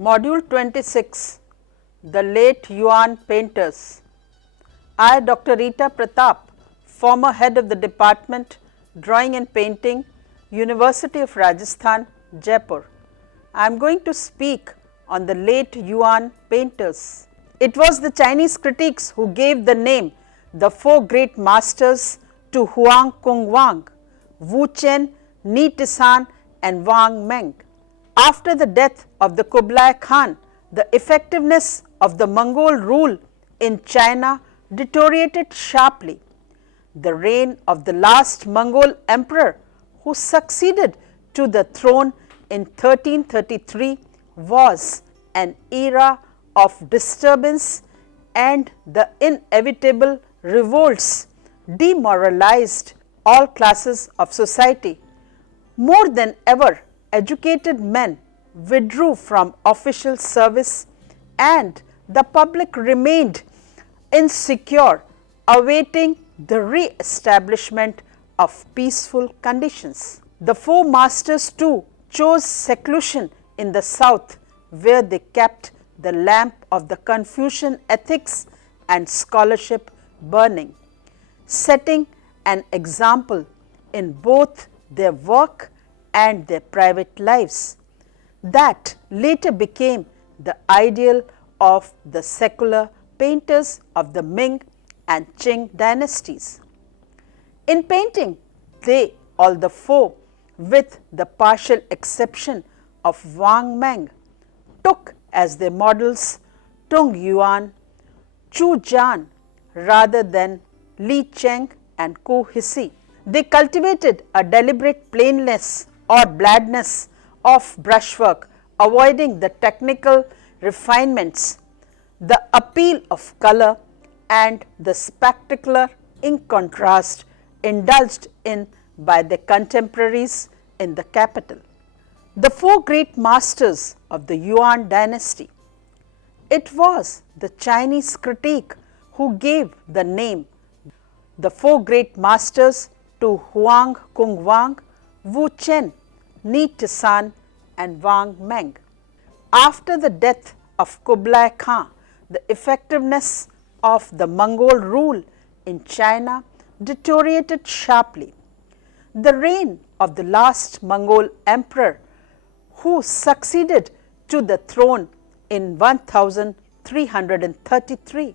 Module 26, The Late Yuan Painters. I, Dr. Rita Pratap, former head of the Department, Drawing and Painting, University of Rajasthan, Jaipur. I am going to speak on the late Yuan painters. It was the Chinese critics who gave the name the four great masters to Huang Gongwang, Wu Chen, Ni Tisan and Wang Meng. After the death of the Kublai Khan, the effectiveness of the Mongol rule in China deteriorated sharply. The reign of the last Mongol emperor who succeeded to the throne in 1333 was an era of disturbance, and the inevitable revolts demoralized all classes of society. More than ever, educated men withdrew from official service and the public remained insecure, awaiting the re-establishment of peaceful conditions. The four masters too chose seclusion in the south, where they kept the lamp of the Confucian ethics and scholarship burning, setting an example in both their work and their private lives that later became the ideal of the secular painters of the Ming and Qing dynasties. In painting, they, all the four, with the partial exception of Wang Meng, took as their models Tung Yuan, Chu Jian rather than Li Cheng and Ku Hisi. They cultivated a deliberate plainness or blandness of brushwork, avoiding the technical refinements, the appeal of color and the spectacular in contrast indulged in by their contemporaries in the capital. The four great masters of the Yuan dynasty. It was the Chinese critique who gave the name the four great masters to Huang Gongwang, Wu Chen, Ni Tisan and Wang Meng. After the death of Kublai Khan, the effectiveness of the Mongol rule in China deteriorated sharply. The reign of the last Mongol emperor who succeeded to the throne in 1333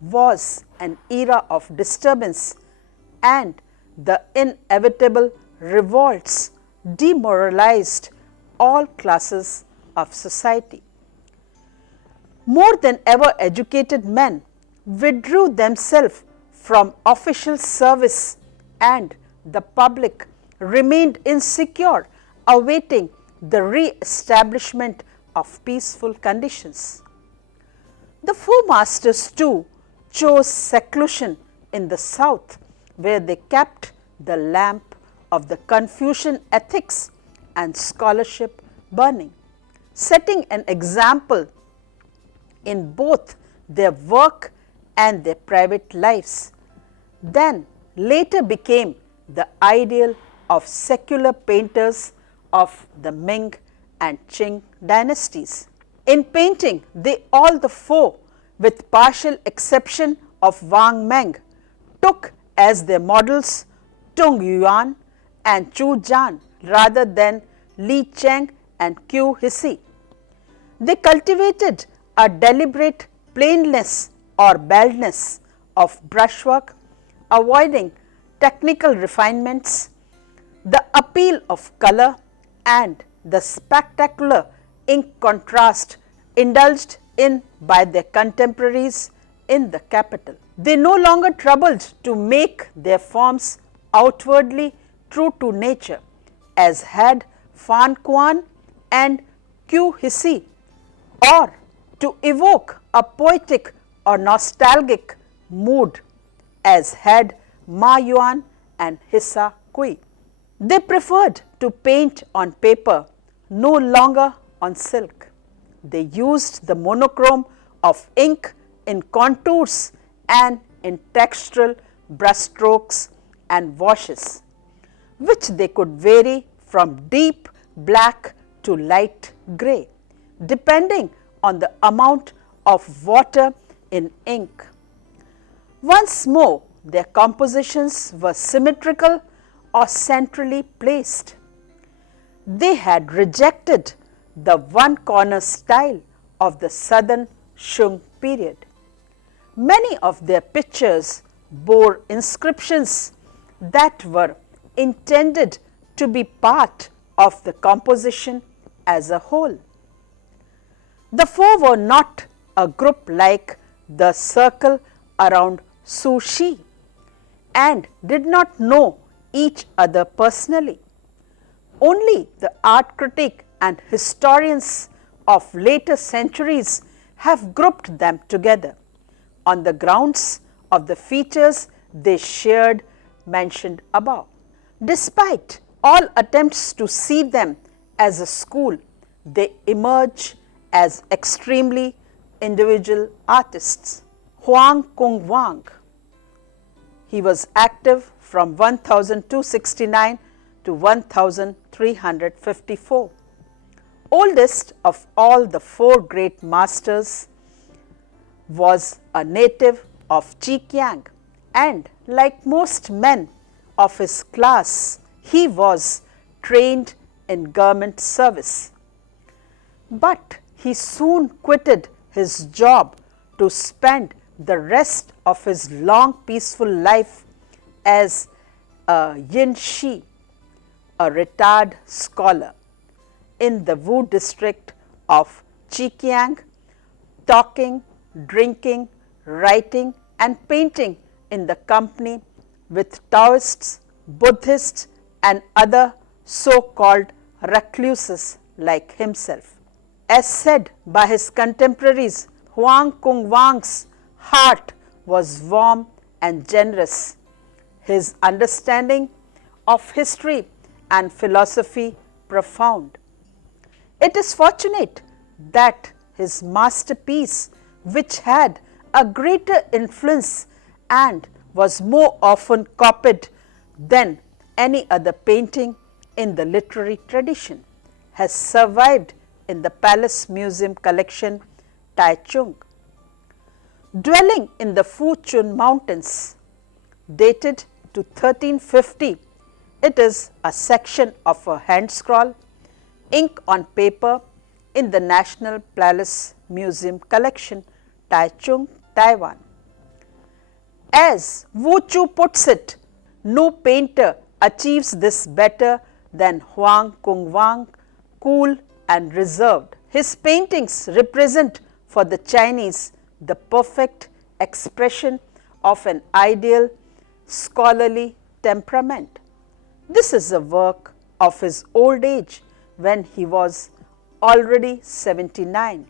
was an era of disturbance, and the inevitable revolts demoralized all classes of society. More than ever, educated men withdrew themselves from official service and the public remained insecure, awaiting the re-establishment of peaceful conditions. The four masters too chose seclusion in the south, where they kept the lamp of the Confucian ethics and scholarship burning, setting an example in both their work and their private lives, then later became the ideal of secular painters of the Ming and Qing dynasties. In painting, they all the four, with partial exception of Wang Meng, took as their models Tung Yuan and Chu Jian rather than Li Cheng and Ku Hisi. They cultivated a deliberate plainness or baldness of brushwork, avoiding technical refinements, the appeal of color and the spectacular in contrast indulged in by their contemporaries in the capital. They no longer troubled to make their forms outwardly true to nature, as had Fan Quan and Ku Hisi, or to evoke a poetic or nostalgic mood, as had Ma Yuan and Hissa Kui. They preferred to paint on paper, no longer on silk. They used the monochrome of ink in contours and in textural brushstrokes and washes, which they could vary from deep black to light grey. depending on the amount of water in ink. Once more, their compositions were symmetrical or centrally placed. They had rejected the one corner style of the southern Shung period. Many of their pictures bore inscriptions that were intended to be part of the composition as a whole. The four were not a group like the circle around Su Shi and did not know each other personally. Only the art critic and historians of later centuries have grouped them together on the grounds of the features they shared mentioned above. Despite all attempts to see them as a school, they emerge as extremely individual artists. Huang Gongwang, he was active from 1269 to 1354. Oldest of all the four great masters, was a native of Zhejiang, and like most men of his class, he was trained in government service. But he soon quitted his job to spend the rest of his long peaceful life as a yin shi, a retired scholar, in the Wu district of Zhejiang, talking, drinking, writing and painting in the company with Taoists, Buddhists and other so-called recluses like himself. As said by his contemporaries, Huang Gongwang's heart was warm and generous, his understanding of history and philosophy profound. It is fortunate that his masterpiece, which had a greater influence and was more often copied than any other painting in the literary tradition, has survived in the Palace Museum collection Taichung. Dwelling in the Fuchun Mountains, dated to 1350, it is a section of a hand scroll, ink on paper in the National Palace Museum collection, Taichung, Taiwan. As Wu Chu puts it, no painter achieves this better than Huang Gongwang, cool and reserved. His paintings represent for the Chinese the perfect expression of an ideal scholarly temperament. This is a work of his old age when he was already 79.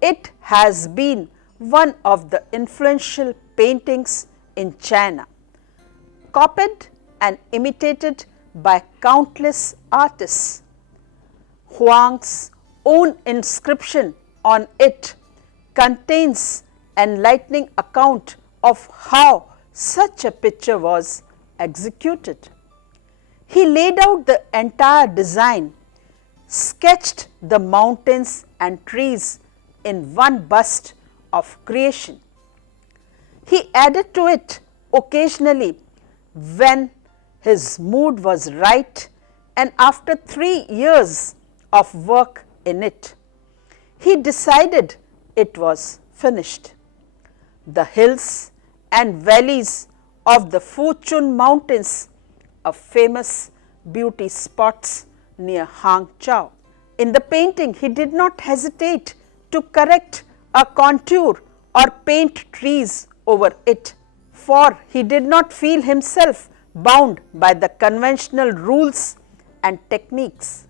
It has been one of the influential paintings in China, copied and imitated by countless artists. Huang's own inscription on it contains an enlightening account of how such a picture was executed. He laid out the entire design, sketched the mountains and trees in one bust of creation. He added to it occasionally when his mood was right, and after 3 years of work in it, he decided it was finished. The hills and valleys of the Fuchun Mountains, a famous beauty spots near Hangzhou. In the painting, he did not hesitate to correct a contour or paint trees over it, for he did not feel himself bound by the conventional rules and techniques.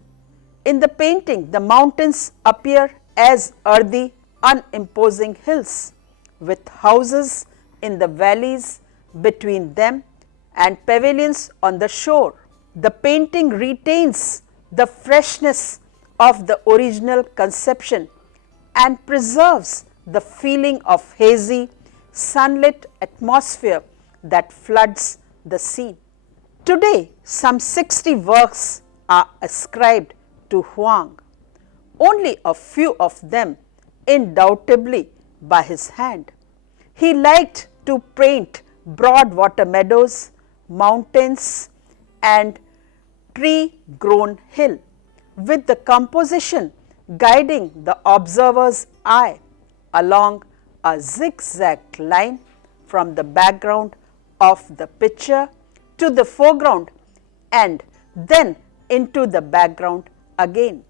In the painting, the mountains appear as earthy, unimposing hills, with houses in the valleys between them and pavilions on the shore. The painting retains the freshness of the original conception and preserves the feeling of hazy, sunlit atmosphere that floods the scene. Today, some 60 works are ascribed to Huang. only a few of them undoubtedly by his hand. He liked to paint broad water meadows, mountains and tree-grown hill, with the composition guiding the observer's eye along a zigzag line from the background of the picture to the foreground and then into the background again.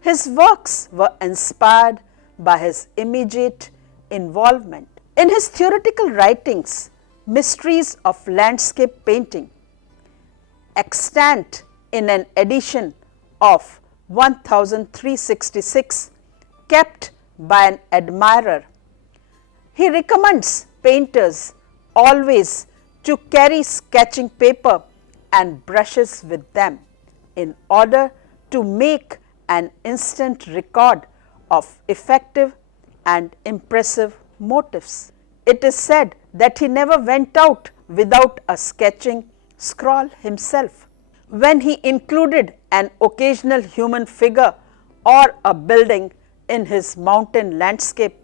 His works were inspired by his immediate involvement. In his theoretical writings, Mysteries of Landscape Painting, extant in an edition of 1366 kept by an admirer, he recommends painters always to carry sketching paper and brushes with them in order to make an instant record of effective and impressive motifs. It is said that he never went out without a sketching scrawl himself. When he included an occasional human figure or a building in his mountain landscape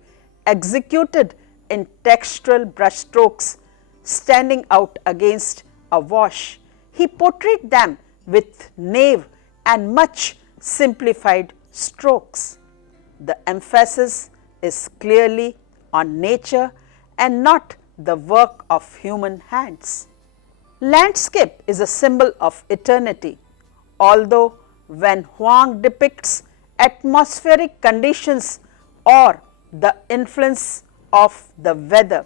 executed in textural brushstrokes standing out against a wash, he portrayed them with naive and much simplified strokes. The emphasis is clearly on nature and not the work of human hands. Landscape is a symbol of eternity, although when Huang depicts atmospheric conditions or the influence of the weather,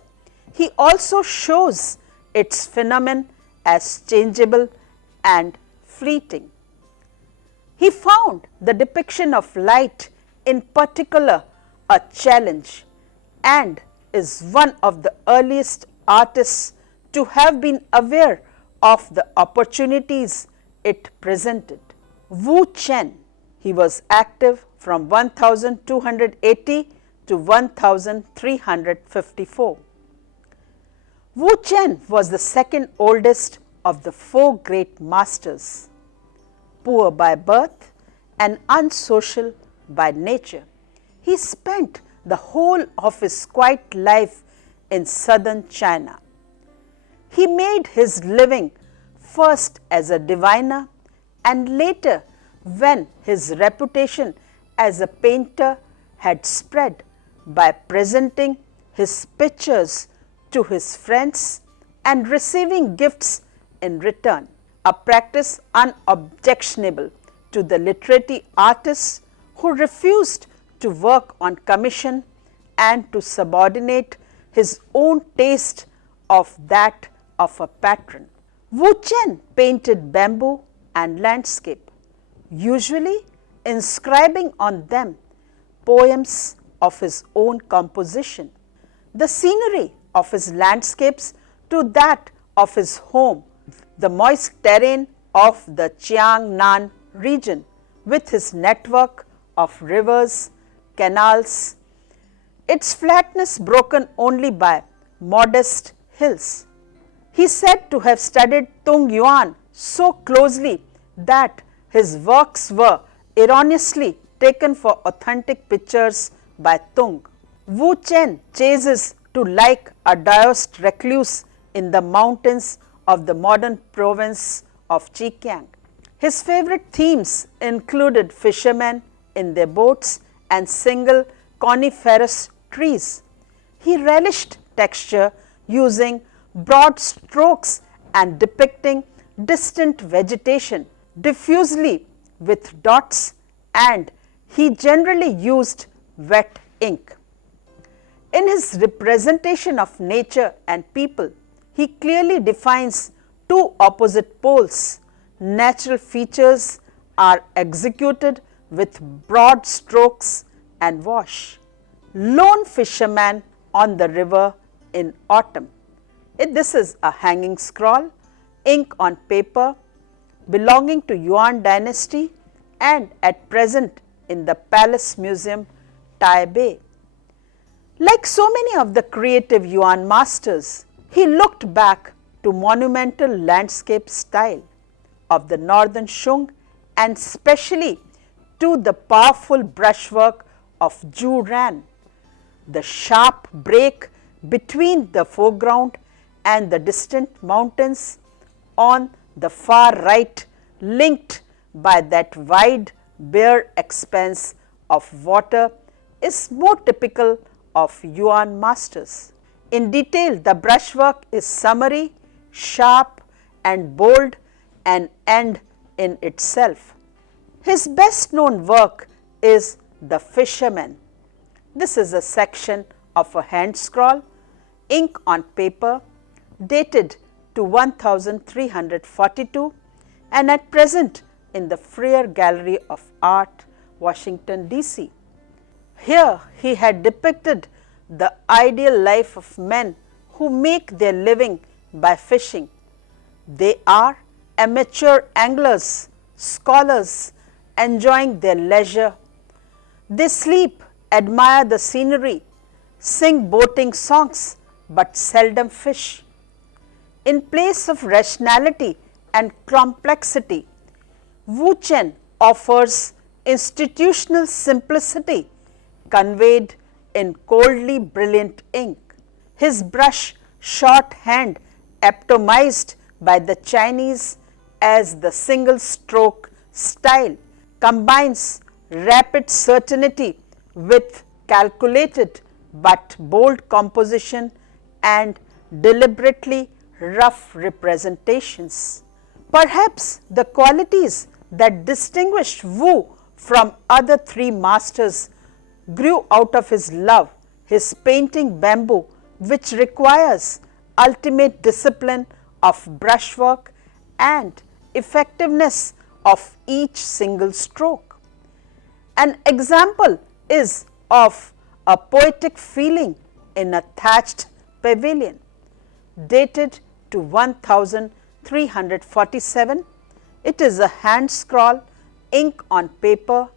he also shows its phenomenon as changeable and fleeting. He found the depiction of light in particular a challenge and is one of the earliest artists to have been aware of the opportunities it presented. Wu Chen, he was active from 1280 to 1354. Wu Chen was the second oldest of the four great masters, poor by birth and unsocial by nature. He spent the whole of his quiet life in southern China. He made his living first as a diviner and later, when his reputation as a painter had spread, by presenting his pictures to his friends and receiving gifts in return, a practice unobjectionable to the literary artists who refused to work on commission and to subordinate his own taste of that of a patron. Wu Chen painted bamboo and landscape, usually inscribing on them poems of his own composition. The scenery of his landscapes to that of his home, the moist terrain of the Jiangnan region with his network of rivers, canals, its flatness broken only by modest hills. He said to have studied Tung Yuan so closely that his works were erroneously taken for authentic pictures by Tung. Wu Chen chases to like a diost recluse in the mountains of the modern province of Zhejiang. His favorite themes included fishermen in their boats and single coniferous trees. He relished texture, using broad strokes and depicting distant vegetation diffusely with dots, and he generally used wet ink. In his representation of nature and people, he clearly defines two opposite poles. Natural features are executed with broad strokes and wash. Lone fisherman on the river in autumn. This is a hanging scroll, ink on paper, belonging to Yuan dynasty and at present in the Palace Museum, Taipei. Like so many of the creative Yuan masters, he looked back to monumental landscape style of the northern Shung and specially to the powerful brushwork of Yuan, the sharp break between the foreground and the distant mountains on the far right, linked by that wide bare expanse of water, is more typical of Yuan masters. In detail, the brushwork is summary, sharp and bold, an end in itself. His best known work is The Fisherman. This is a section of a hand scroll, ink on paper, dated to 1342 and at present in the Freer Gallery of Art, Washington, D.C. Here he had depicted the ideal life of men who make their living by fishing. They are amateur anglers, scholars, enjoying their leisure. They sleep, admire the scenery, sing boating songs, but seldom fish. In place of rationality and complexity, Wu Chen offers institutional simplicity conveyed in coldly brilliant ink. His brush shorthand, epitomized by the Chinese as the single stroke style, combines rapid certainty with calculated but bold composition and deliberately rough representations. Perhaps the qualities that distinguished Wu from other three masters grew out of his love, his painting bamboo, which requires ultimate discipline of brushwork and effectiveness of each single stroke. An example is of a poetic feeling in a thatched pavilion, dated to 1347. It is a hand scroll, ink on paper,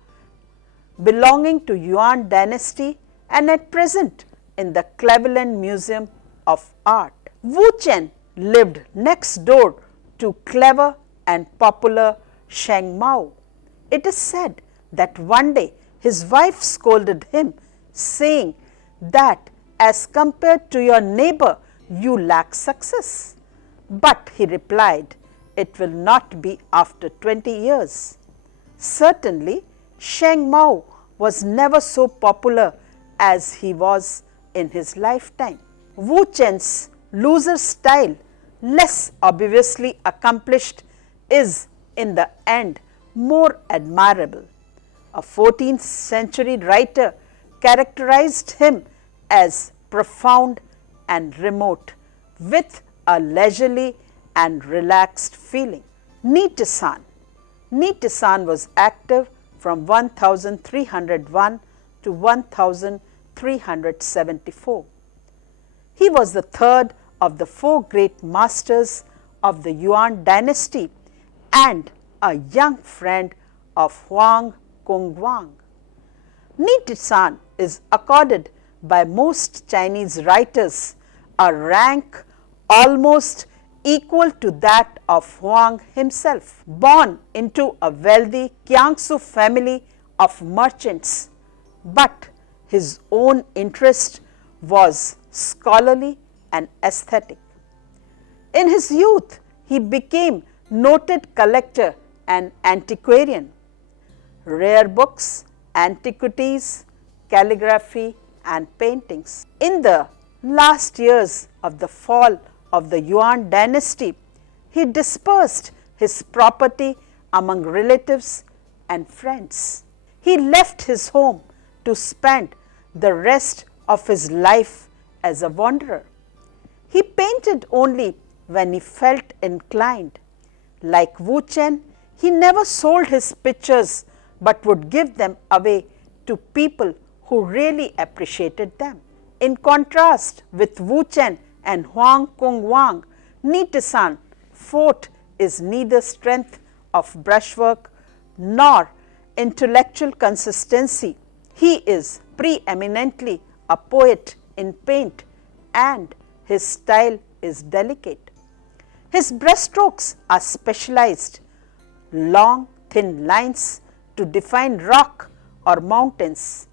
belonging to Yuan dynasty and at present in the Cleveland Museum of Art. Wu Chen lived next door to clever and popular Sheng Mao. It is said that one day his wife scolded him, saying that as compared to your neighbor, you lack success. But he replied, it will not be after 20 years. Certainly, Sheng Mao was never so popular as he was in his lifetime. Wu Chen's looser style, less obviously accomplished, is in the end more admirable. A 14th century writer characterized him as profound and remote, with a leisurely and relaxed feeling. Nitisan was active from 1301 to 1374. He was the third of the four great masters of the Yuan dynasty and a young friend of Huang Gongwang. Nitisan is accorded by most Chinese writers a rank almost equal to that of Huang himself. Born into a wealthy Jiangsu family of merchants, but his own interest was scholarly and aesthetic. In his youth, he became noted collector and antiquarian. Rare books, antiquities, calligraphy and paintings. In the last years of the fall of the Yuan dynasty, he dispersed his property among relatives and friends. He left his home to spend the rest of his life as a wanderer. He painted only when he felt inclined. Like Wu Chen, he never sold his pictures but would give them away to people who really appreciated them. In contrast with Wu Chen and Huang Gongwang, Nitisan forte is neither strength of brushwork nor intellectual consistency. He is preeminently a poet in paint and his style is delicate. His brushstrokes are specialized, long, thin lines to define rock or mountains,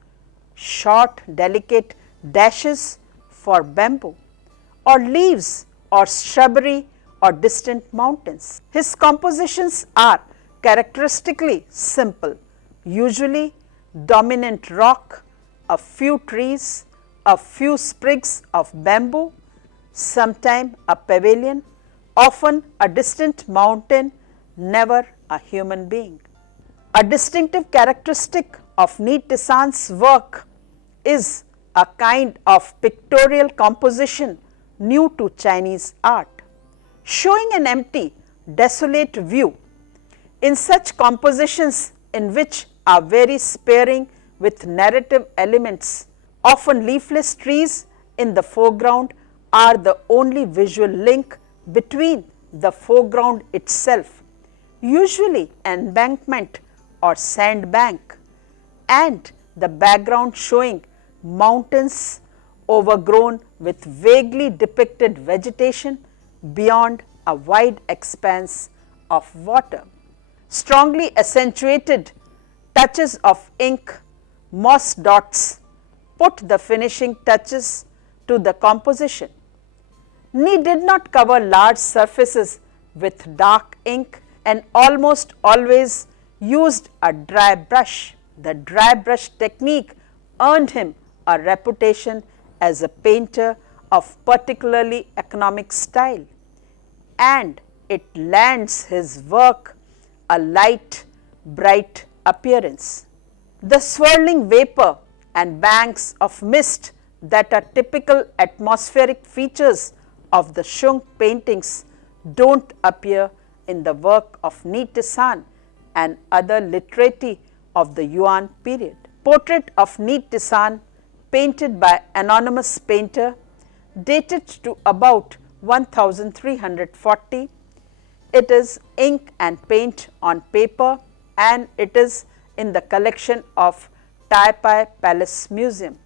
short delicate dashes for bamboo, or leaves or shrubbery or distant mountains. His compositions are characteristically simple, usually dominant rock, a few trees, a few sprigs of bamboo, sometime a pavilion, often a distant mountain, never a human being. A distinctive characteristic of Ni-Tizan's work is a kind of pictorial composition new to Chinese art, showing an empty, desolate view. In such compositions in which are very sparing with narrative elements, often leafless trees in the foreground are the only visual link between the foreground itself, usually an embankment or sandbank, and the background showing mountains overgrown with vaguely depicted vegetation beyond a wide expanse of water. Strongly accentuated touches of ink, moss dots put the finishing touches to the composition. Ni did not cover large surfaces with dark ink and almost always used a dry brush. The dry brush technique earned him a reputation as a painter of particularly economic style, and it lends his work a light, bright appearance. The swirling vapor and banks of mist that are typical atmospheric features of the Shung paintings do not appear in the work of Ni-Tizan and other literati of the Yuan period. Portrait of Ni-Tizan, painted by anonymous painter, dated to about 1340. It is ink and paint on paper, and it is in the collection of Taipei Palace Museum.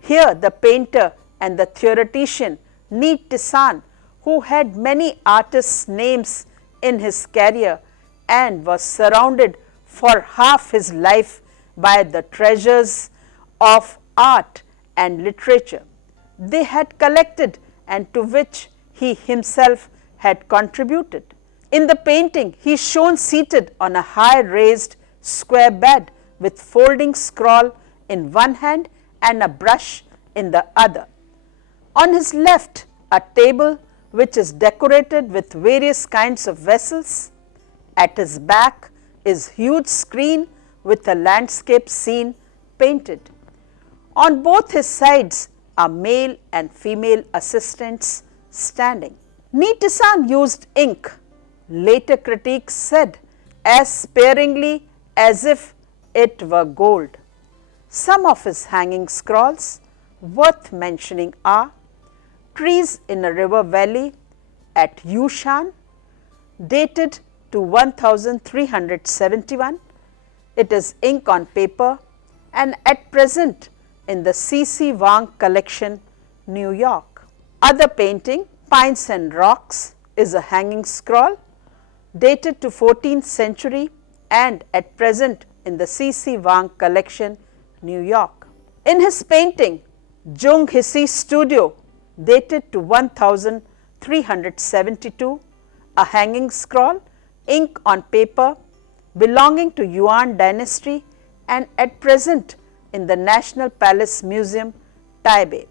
Here the painter and the theoretician Ni-Tizan, who had many artists' names in his career and was surrounded for half his life by the treasures of art and literature they had collected and to which he himself had contributed. In the painting, he is shown seated on a high raised square bed with folding scroll in one hand and a brush in the other. On his left, a table which is decorated with various kinds of vessels. At his back is huge screen with a landscape scene painted. On both his sides are male and female assistants standing. Ni-Tizan used ink, later critics said, as sparingly as if it were gold. Some of his hanging scrolls worth mentioning are trees in a river valley at Yushan, dated to 1371. It is ink on paper and at present in the C.C. Wang collection, New York. Other painting, Pines and Rocks, is a hanging scroll dated to 14th century and at present in the C.C. Wang collection, New York. In his painting, Zhong Hisi Studio, dated to 1372, a hanging scroll, ink on paper, belonging to Yuan dynasty and at present in the National Palace Museum, Taipei.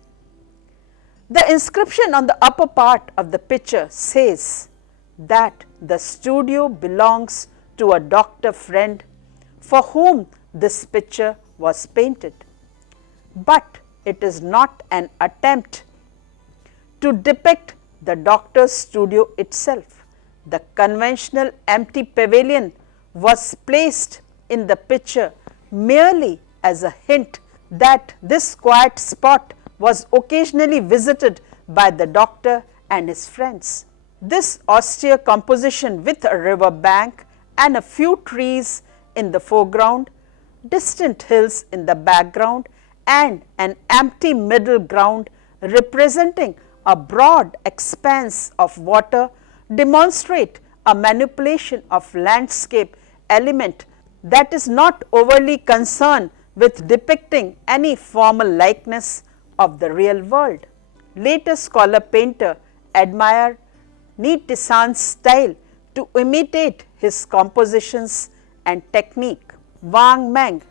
The inscription on the upper part of the picture says that the studio belongs to a doctor friend for whom this picture was painted, but it is not an attempt to depict the doctor's studio itself. The conventional empty pavilion was placed in the picture merely as a hint that this quiet spot was occasionally visited by the doctor and his friends. This austere composition with a river bank and a few trees in the foreground, distant hills in the background and an empty middle ground representing a broad expanse of water demonstrate a manipulation of landscape element that is not overly concerned with depicting any formal likeness of the real world. Later scholar painter admired Nitisan's style to imitate his compositions and technique. Wang Meng,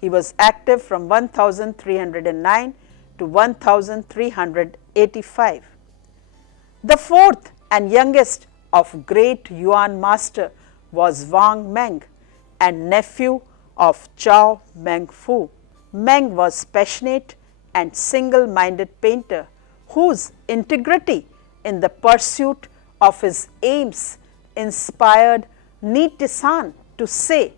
he was active from 1309 to 1385. The fourth and youngest of great Yuan master was Wang Meng and nephew of Chao Mengfu. Meng was passionate and single-minded painter whose integrity in the pursuit of his aims inspired Nitisan to say,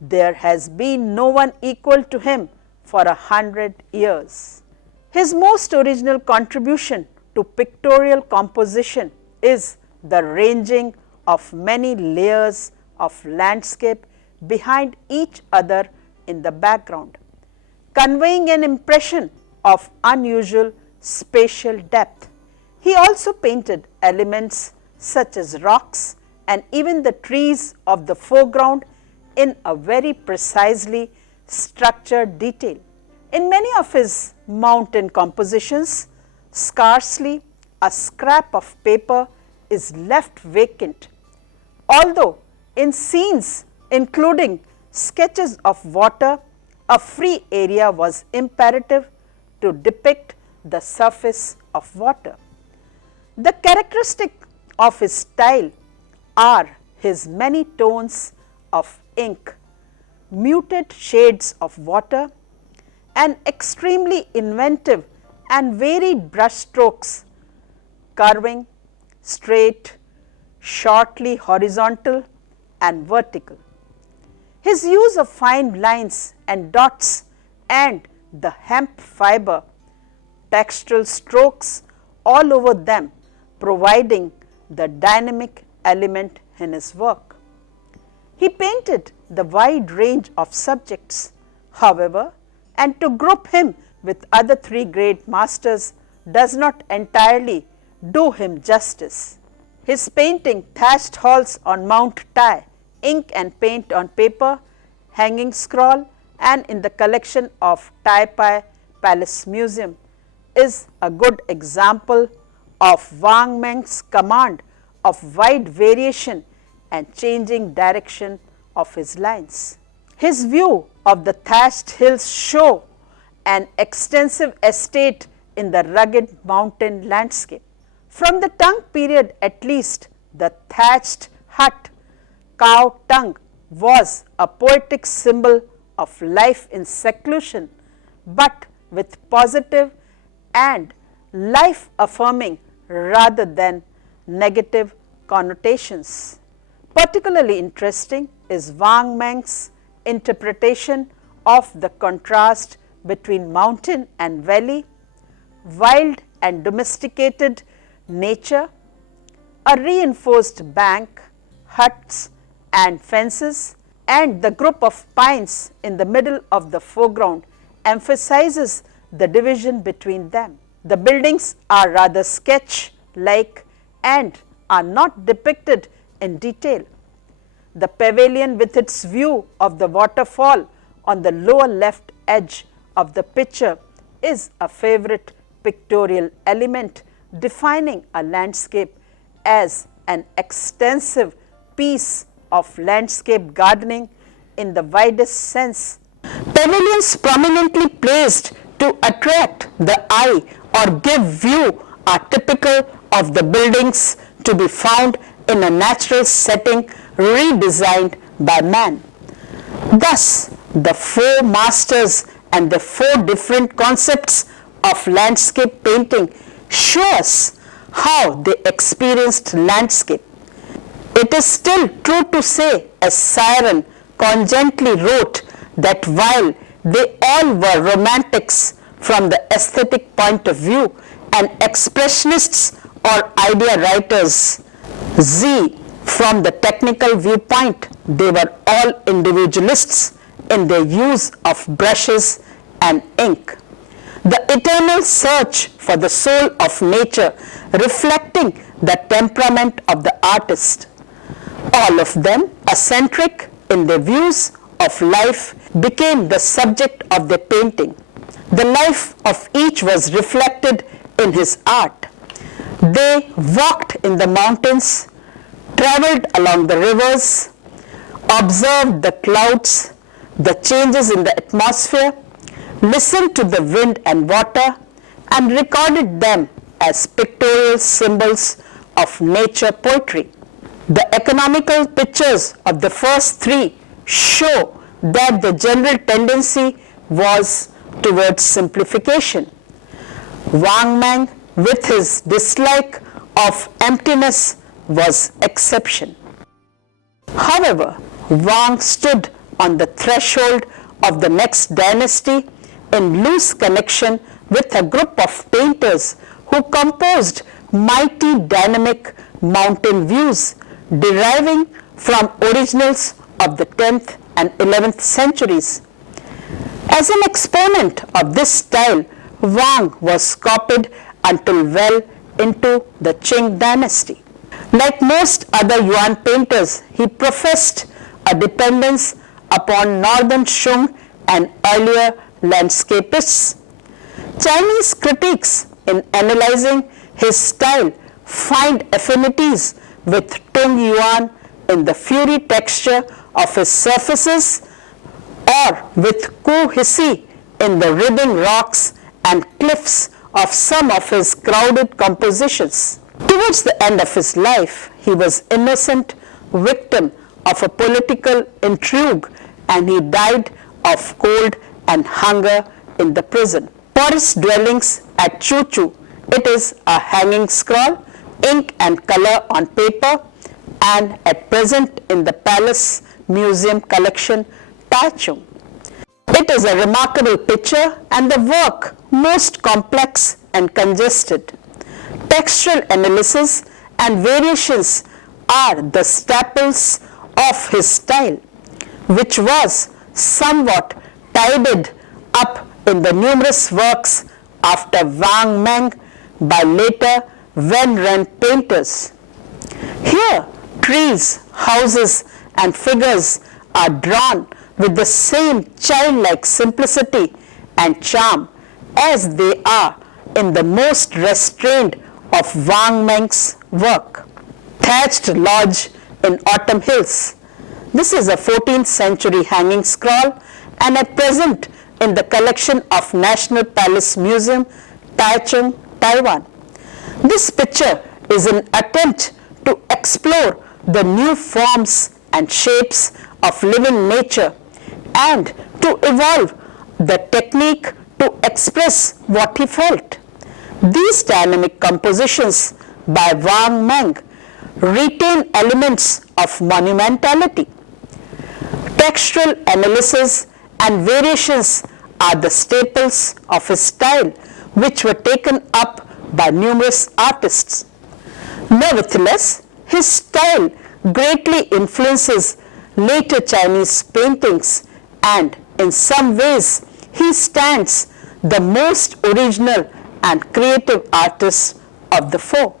"There has been no one equal to him for 100 years." His most original contribution to pictorial composition is the ranging of many layers of landscape behind each other in the background, conveying an impression of unusual spatial depth. He also painted elements such as rocks and even the trees of the foreground in a very precisely structured detail. In many of his mountain compositions, scarcely a scrap of paper is left vacant, although in scenes including sketches of water, a free area was imperative to depict the surface of water. The characteristic of his style are his many tones of ink, muted shades of water, and extremely inventive and varied brush strokes, curving, straight, shortly horizontal and vertical. His use of fine lines and dots and the hemp fiber, textural strokes all over them, providing the dynamic element in his work. He painted the wide range of subjects, however, and to group him with other three great masters does not entirely do him justice. His painting Thatched Halls on Mount Tai, Ink and Paint on Paper, Hanging Scroll, and in the collection of Tai Pai Palace Museum is a good example of Wang Meng's command of wide variation and changing direction of his lines. His view of the thatched hills show an extensive estate in the rugged mountain landscape. From the Tang period at least, the thatched hut, cow tongue, was a poetic symbol of life in seclusion, but with positive and life affirming rather than negative connotations. Particularly interesting is Wang Meng's interpretation of the contrast between mountain and valley, wild and domesticated nature, a reinforced bank, huts and fences, and the group of pines in the middle of the foreground emphasizes the division between them. The buildings are rather sketch-like and are not depicted in detail. The pavilion with its view of the waterfall on the lower left edge of the picture is a favorite pictorial element defining a landscape as an extensive piece of landscape gardening in the widest sense. Pavilions prominently placed to attract the eye or give view are typical of the buildings to be found in a natural setting redesigned by man. Thus, the four masters and the four different concepts of landscape painting show us how they experienced landscape. It is still true to say, as Siren cogently wrote, that while they all were romantics from the aesthetic point of view and expressionists or idea writers, from the technical viewpoint, they were all individualists in their use of brushes and ink. The eternal search for the soul of nature reflecting the temperament of the artist. All of them eccentric in their views of life became the subject of their painting. The life of each was reflected in his art. They walked in the mountains, traveled along the rivers, observed the clouds, the changes in the atmosphere, listened to the wind and water, and recorded them as pictorial symbols of nature poetry. The economical pictures of the first three show that the general tendency was towards simplification. Wang Meng, with his dislike of emptiness, was exception. However, Wang stood on the threshold of the next dynasty in loose connection with a group of painters who composed mighty dynamic mountain views deriving from originals of the 10th and 11th centuries. As an exponent of this style, Wang was copied until well into the Qing dynasty. Like most other Yuan painters, he professed a dependence upon northern Shung and earlier landscapists. Chinese critics, in analyzing his style, find affinities with Tung Yuan in the fiery texture of his surfaces, or with Ku Hisi in the ribbing rocks and cliffs of some of his crowded compositions. Towards the end of his life, he was innocent victim of a political intrigue, and he died of cold and hunger in the prison. Forest dwellings at Chuchu. It is a hanging scroll, ink and color on paper, and at present in the Palace Museum collection, Taichung. It is a remarkable picture and the work most complex and congested. Textual analysis and variations are the staples of his style, which was somewhat tidied up in the numerous works after Wang Meng by later Wen-Ren painters. Here, trees, houses, and figures are drawn with the same childlike simplicity and charm as they are in the most restrained of Wang Meng's work. Thatched Lodge in Autumn Hills. This is a 14th century hanging scroll and at present in the collection of National Palace Museum, Taichung, Taiwan. This picture is an attempt to explore the new forms and shapes of living nature and to evolve the technique to express what he felt. These dynamic compositions by Wang Meng retain elements of monumentality. Textual analysis and variations are the staples of his style, which were taken up by numerous artists. Nevertheless, his style greatly influences later Chinese paintings, and in some ways he stands the most original and creative artist of the four.